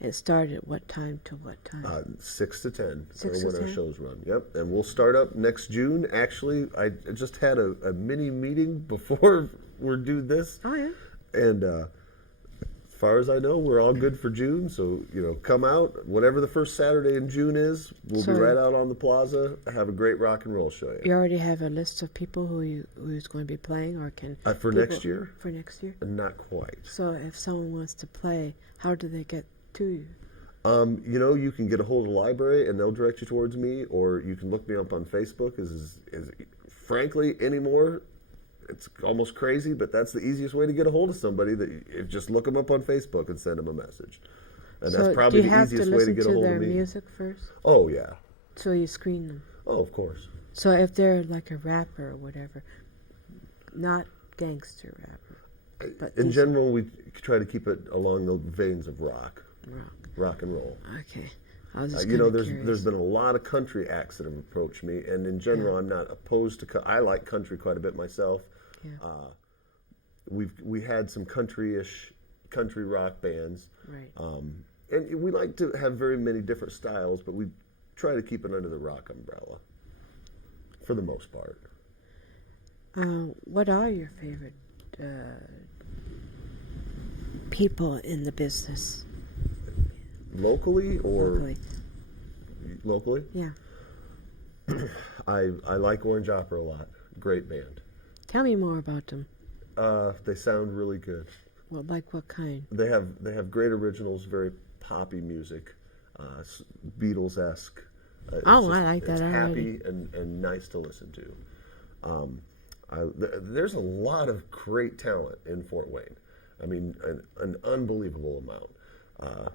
It started at what time to what time? 6 to 10 6 when to our 10? shows run. Yep, and we'll start up next June. Actually, I just had a mini meeting before we're doing this. Oh, yeah. And as far as I know, we're all good for June. So, you know, come out. Whatever the first Saturday in June is, we'll be right out on the plaza. Have a great rock and roll show. You already have a list of people who's going to be playing, or can for next year? For next year? Not quite. So if someone wants to play, how do they get to you? You know, you can get a hold of the library and they'll direct you towards me, or you can look me up on Facebook. Frankly, anymore, it's almost crazy, but that's the easiest way to get a hold of somebody. Just look them up on Facebook and send them a message. And that's probably the easiest way to get a hold of me. Do you have to listen to their music first? Oh, yeah. So you screen them? Oh, of course. So if they're like a rapper or whatever, not gangster rapper, but in general, we try to keep it along the veins of rock and roll. Okay. I was just you know, curious. there's been a lot of country acts that have approached me, and in general, I'm not opposed to. I like country quite a bit myself. Yeah. We had some country rock bands, right? And we like to have very many different styles, but we try to keep it under the rock umbrella for the most part. What are your favorite people in the business? Locally or locally? Yeah. I like Orange Opera a lot. Great band. Tell me more about them. They sound really good. Well, like what kind? They have great originals, very poppy music, Beatles-esque. I like that It's already. happy and nice to listen to. There's a lot of great talent in Fort Wayne. I mean, an unbelievable amount.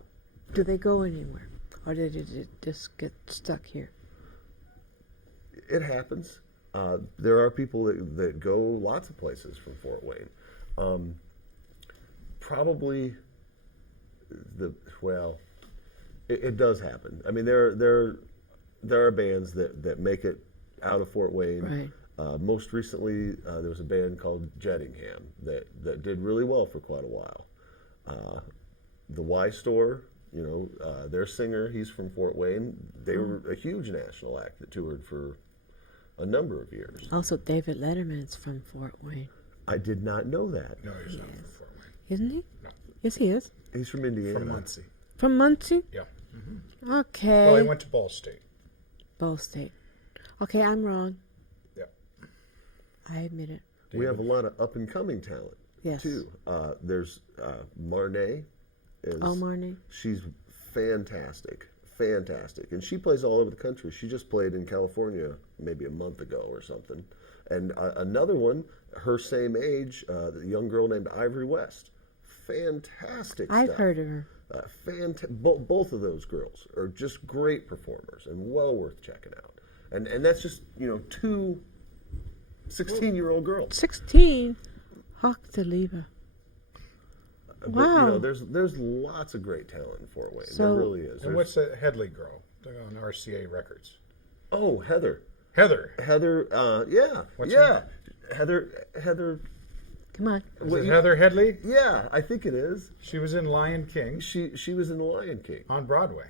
Do they go anywhere, or did it just get stuck here? It happens. There are people that go lots of places from Fort Wayne. Probably it does happen. I mean, there are bands that make it out of Fort Wayne. Right. Most recently, there was a band called Jettingham that did really well for quite a while. The Y Store, their singer, he's from Fort Wayne. They were a huge national act that toured for a number of years. Also, David Letterman's from Fort Wayne. I did not know that. No, he's not from Fort Wayne. Isn't he? No. Yes, he is. He's from Indiana. From Muncie. From Muncie? Yeah. Okay. Well, he went to Ball State. Ball State. Okay, I'm wrong. Yeah. I admit it. We have a lot of up and coming talent Yes. too. There's Marnay. Oh, Marnie. She's fantastic, and she plays all over the country. She just played in California maybe a month ago or something. And another one, her same age, the young girl named Ivory West. Fantastic I've stuff. heard of her. Both of those girls are just great performers and well worth checking out. And that's just, two 16-year-old girls. 16. Hock the Liebe. But, Wow. there's lots of great talent in Fort Wayne. So- There really is. And what's that Headley girl on RCA Records? Oh, Heather. Heather. Yeah. What's yeah. her Heather. Come on. Is it Heather Headley? Yeah, I think it is. She was in Lion King She was in The Lion King. on Broadway.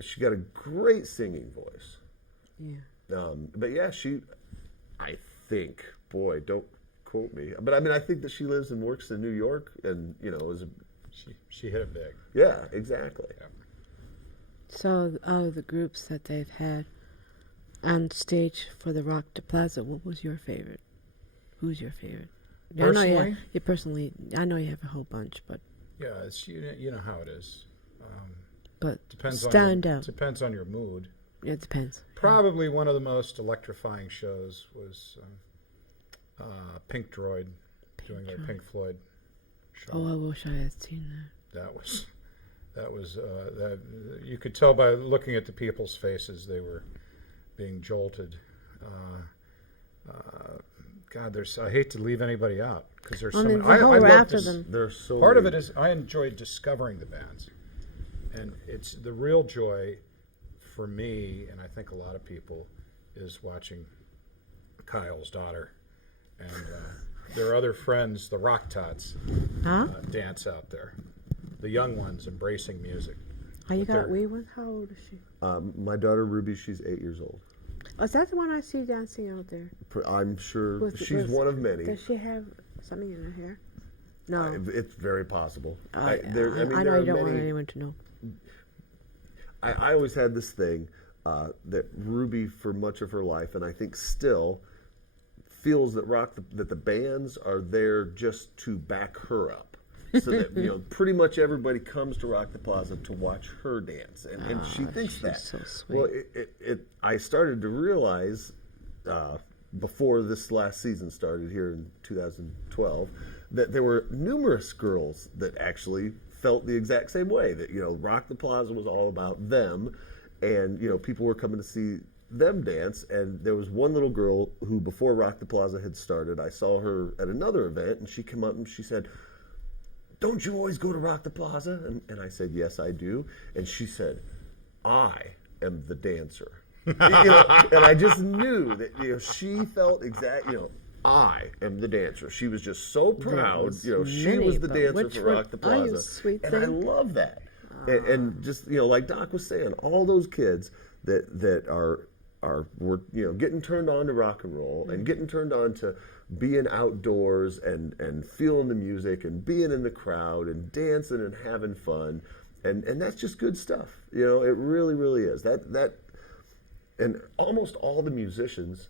She got a great singing voice. Yeah. But yeah, I think, boy, don't quote me, but I mean, I think that she lives and works in New York, and is She hit it big. yeah, exactly. Yeah. So, out of the groups that they've had on stage for the Rock to Plaza, what was your favorite? Who's your favorite? Personally? I know you have a whole bunch, but Yeah, it's you know how it is. depends Depends on your mood. It depends. Probably one of the most electrifying shows was Pink Droid doing their Pink Floyd show. Oh, I wish I had seen that. That was that you could tell by looking at the people's faces they were being jolted. God, I hate to leave anybody out because there's so many. the whole I love raft this. of them. There's so Part of many. it is I enjoyed discovering the bands, and it's the real joy for me, and I think a lot of people, is watching Kyle's daughter and their other friends, the Rock Tots, Huh? dance out there. The young ones embracing music. Oh, you got a They're- wee one? How old is she? My daughter Ruby, she's 8 years old. Oh, is that the one I see dancing out there? I'm sure Was- she's was- one of many. Does she have something in her hair? No. It's very possible. I there know are you don't want many. anyone to know. I always had this thing that Ruby, for much of her life, and I think still, feels that that the bands are there just to back her up, so that pretty much everybody comes to Rock the Plaza to watch her dance, and she thinks she's that. so sweet. Well, I started to realize before this last season started here in 2012 that there were numerous girls that actually felt the exact same way, that Rock the Plaza was all about them, and people were coming to see them dance. And there was one little girl who, before Rock the Plaza had started, I saw her at another event, and she came up and she said, "Don't you always go to Rock the Plaza?" And I said, "Yes, I do." And she said, "I am the dancer." And I just knew that she felt I am the dancer. She was just so proud. was She many, was the but dancer which for one- Rock the oh, you Plaza. sweet And I thing. love that. And just like Doc was saying, all those kids that were getting turned on to rock and roll and getting turned on to being outdoors and feeling the music and being in the crowd and dancing and having fun, and that's just good stuff. It really, really is. That and almost all the musicians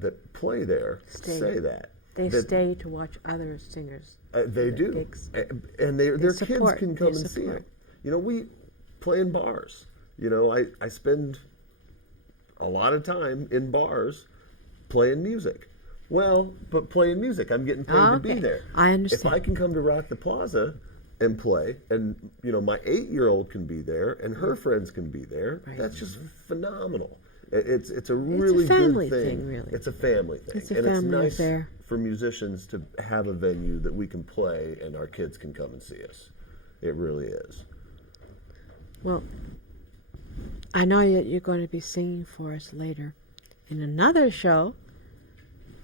that play there say that. They stay to watch other singers. They do, gigs. And their kids support. can come They and see support. them. We play in bars. I spend a lot of time in bars playing music. Well, but playing music, I'm getting paid to be there. I understand. If I can come to Rock the Plaza and play, and my 8-year-old can be there, and her friends can be there, Right. that's just phenomenal. It's a really family good thing. really. It's a family thing, It's a and family it's nice affair. for musicians to have a venue that we can play and our kids can come and see us. It really is. Well, I know that you're going to be singing for us later in another show.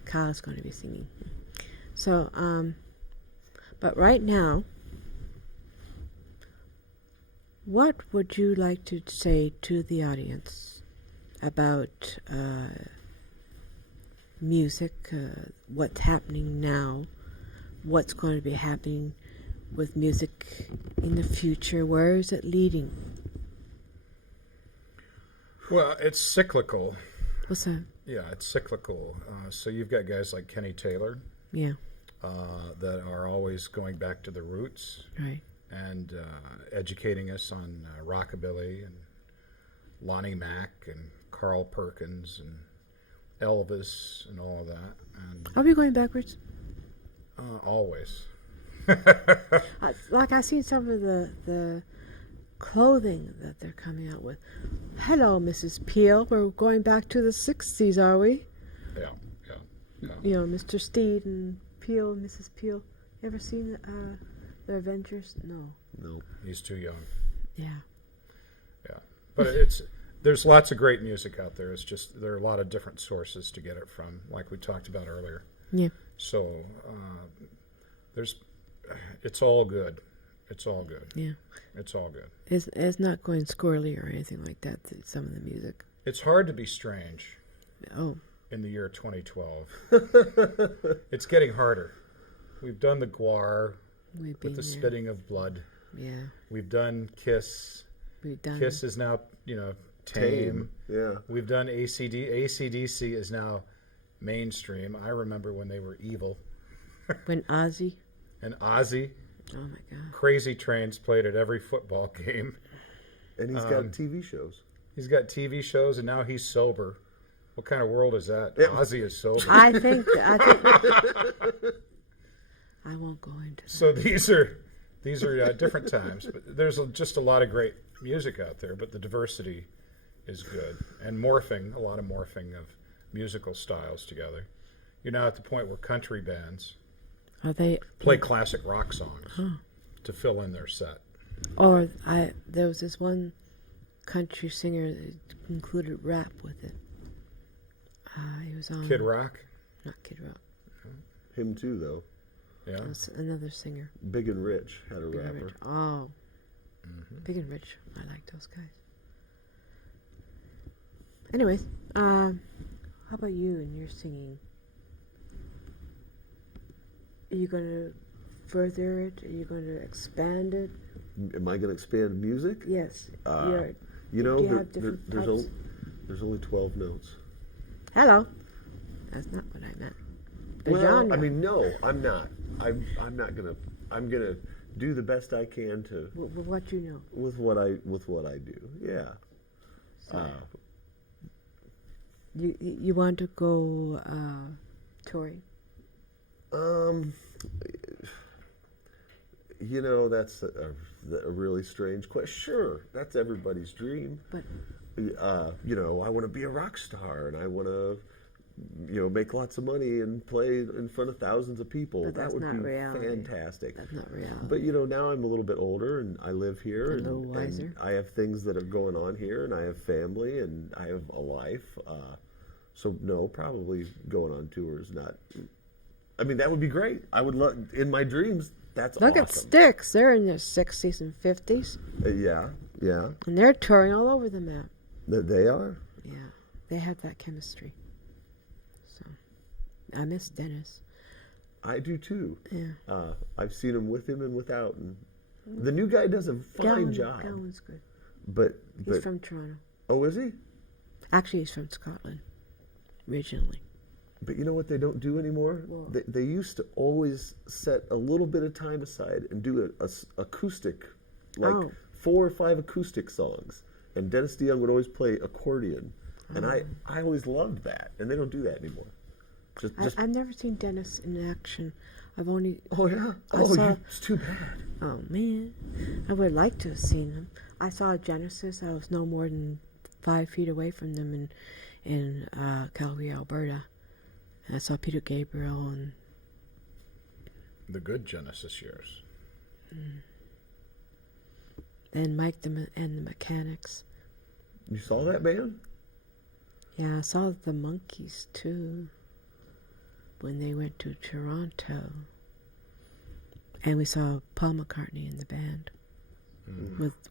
Kyle's going to be singing. So, but right now, what would you like to say to the audience about music, what's happening now, what's going to be happening with music in the future? Where is it leading? Well, it's cyclical. What's that? Yeah, it's cyclical. So you've got guys like Kenny Taylor Yeah, that are always going back to the roots right. and educating us on rockabilly and Lonnie Mack and Carl Perkins and Elvis and all of that. And Are we going backwards? always. Like I seen some of the clothing that they're coming out with. Hello, Mrs. Peel. We're going back to the 60s, are we? Yeah. Mr. Steed and Peel and Mrs. Peel. You ever seen their adventures? No. No. He's too young. Yeah. Yeah. But there's lots of great music out there. It's just there are a lot of different sources to get it from, like we talked about earlier. Yeah. So it's all good. It's all good. Yeah. It's all good. It's not going squirrely or anything like that, some of the music. It's hard to be strange Oh. in the year 2012. It's getting harder. We've done the Guar We've with been the there. spitting of blood. Yeah. We've done Kiss. We've done Kiss is now, tame. Yeah. We've done AC/DC is now mainstream. I remember when they were evil. when Ozzy. And Ozzy, Oh my God. Crazy Trains played at every football game. And he's got TV shows. He's got TV shows, and now he's sober. What kind of world is that? Yeah. Ozzy is sober. I think I won't go into that. So these are different times, but there's just a lot of great music out there. But the diversity is good, and a lot of morphing of musical styles together. You're now at the point where country bands Are they play classic rock songs to fill in their set. Or there was this one country singer that included rap with it. He was on Kid Rock, Not Kid Rock. Him too, though. yeah. It was another singer. Big and Rich had a Big and rapper. Rich. Oh, Big and Rich. I like those guys. Anyways, how about you and your singing? Are you going to further it? Are you going to expand it? Am I going to expand music? Yes. You do know, you have different types? there's only 12 notes. Hello. That's not what I meant. The Well, genre. I mean, no, I'm not. I'm not gonna. I'm gonna do the best I can to With what you know. with what I do. Yeah. So, you want to go touring? That's a really strange question. Sure, that's everybody's dream. But I want to be a rock star, and I want to, make lots of money and play in front of thousands of people. But That that's would not be reality. fantastic. that's not reality. But now I'm a little bit older, and I live here, A and, little wiser. and I have things that are going on here, and I have family, and I have a life. So no, probably going on tours. Not. I mean, that would be great. I would love in my dreams. That's Look at awesome. Styx. They're in their 60s and 50s. Yeah. And they're touring all over the map. They are. Yeah. They have that chemistry. So, I miss Dennis. I do too. Yeah. I've seen him with him and without, and the new guy does a fine job. Gowan's good. But He's from Toronto. oh, is he? Actually, he's from Scotland, originally. But you know what they don't do anymore? Well- They used to always set a little bit of time aside and do a acoustic, like Oh. 4 or 5 acoustic songs. And Dennis DeYoung would always play accordion. And I always loved that. And they don't do that anymore. Just I've never seen Dennis in action. I've only. oh, yeah. I saw- It's too bad. Oh man, I would like to have seen him. I saw Genesis. I was no more than 5 feet away from them in Calgary, Alberta. And I saw Peter Gabriel and The good Genesis years. then Mike and the Mechanics. You saw that band? Yeah, I saw the Monkees too when they went to Toronto. And we saw Paul McCartney in the band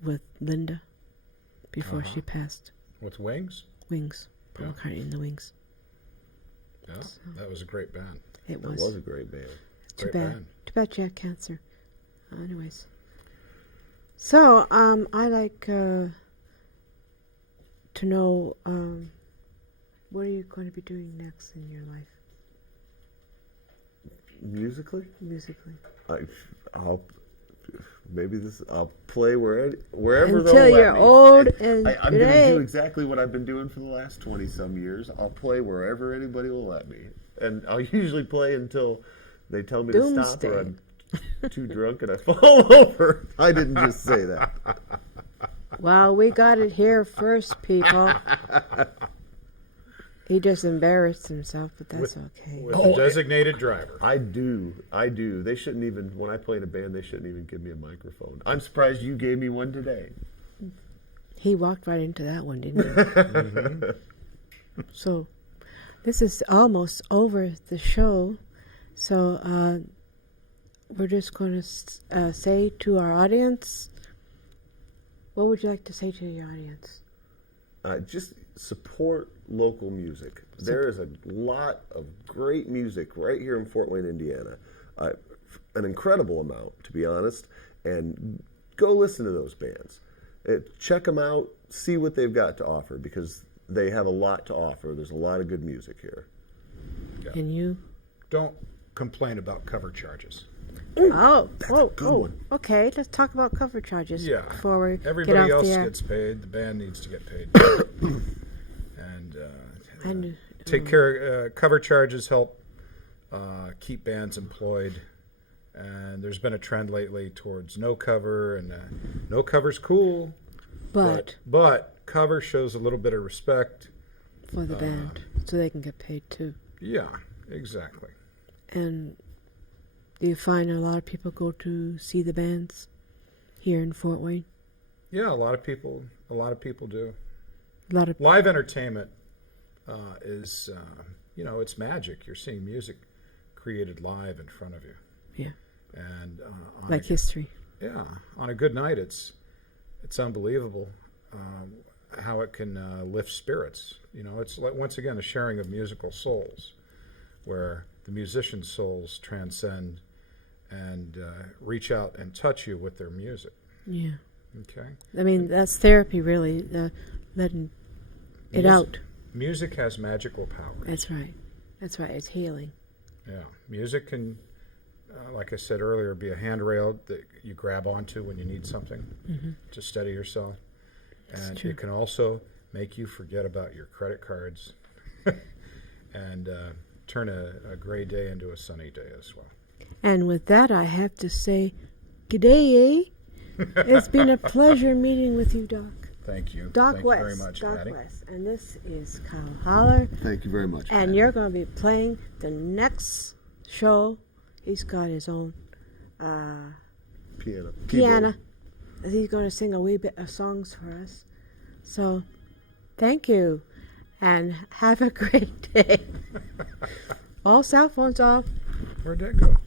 with Linda before she passed. With Wings? Wings. Paul Yeah. McCartney and the Wings. Yeah, that was a great band. It That was. was a great band. Too Great bad. band. Too bad you had cancer. Anyways. So, I like to know what are you going to be doing next in your life, Musically? musically? I'll play wherever Until they'll let you're me. old and I'm going to great. do exactly what I've been doing for the last 20-some years. I'll play wherever anybody will let me. And I'll usually play until they tell me to stop or I'm too drunk and I fall over. I didn't just say that. Well, we got it here first, people. He just embarrassed himself, but that's okay. With a designated driver. I do. They shouldn't even, when I play in a band, they shouldn't even give me a microphone. I'm surprised you gave me one today. He walked right into that one, didn't he? So, this is almost over the show. So, we're just going to say to our audience, what would you like to say to your audience? Just support local music. There is a lot of great music right here in Fort Wayne, Indiana. An incredible amount, to be honest. And go listen to those bands. Check them out. See what they've got to offer because they have a lot to offer. There's a lot of good music here. And you? Don't complain about cover charges. Good one. Okay, let's talk about cover charges Yeah. before we Everybody get off else the air. gets paid. The band needs to get paid. And And, take care. Cover charges help keep bands employed. And there's been a trend lately towards no cover, and no cover's cool. but But cover shows a little bit of respect. for the band, so they can get paid too. Yeah, exactly. And do you find a lot of people go to see the bands here in Fort Wayne? Yeah, a lot of people do. A lot of Live entertainment is, it's magic. You're seeing music created live in front of you. yeah, And on like history. on a good night, it's unbelievable how it can lift spirits. It's like, once again, a sharing of musical souls, where the musicians' souls transcend and reach out and touch you with their music. Yeah, Okay, I mean that's therapy, really. Letting it out. Music has magical power. That's right. That's right. It's healing. Yeah, music can, like I said earlier, be a handrail that you grab onto when you need something to steady yourself. And true. it can also make you forget about your credit cards and turn a gray day into a sunny day as well. And with that, I have to say, g'day. It's been a pleasure meeting with you, Doc. Thank you. Doc Thank West. you very much, Doc Patty. West. And this is Kyle Holler. Thank you very much. And Patty. you're going to be playing the next show. He's got his own piano. piano. He's going to sing a wee bit of songs for us. So, thank you. And have a great day. All cell phones off. Where'd that go?